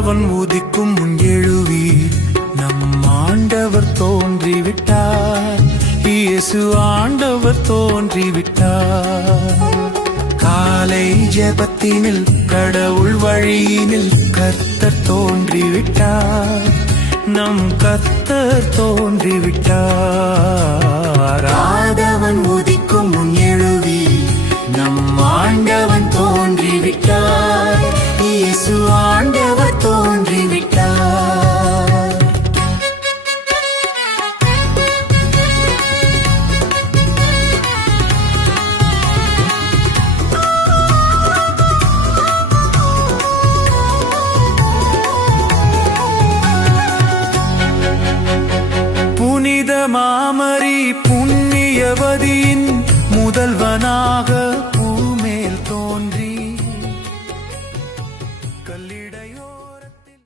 காதவன் உதிக்கும் முன் எழுவீர், நம் ஆண்டவர் தோன்றிவிட்டார், இயேசு ஆண்டவர் தோன்றிவிட்டார். காலை ஜெபத்தினில் கடவுள் வழியினில் கர்த்தர் தோன்றிவிட்டார், நம் கர்த்தர் தோன்றிவிட்டார். ஆதவன் உதிக்கும் முன் எழுவி, நம் ஆண்டவன் தோன்றிவிட்டார், இயேசு ஆண்டவர் தோன்றிவிட்டார். புனித மாமரி புண்ணியவதியின் முதல்வனாக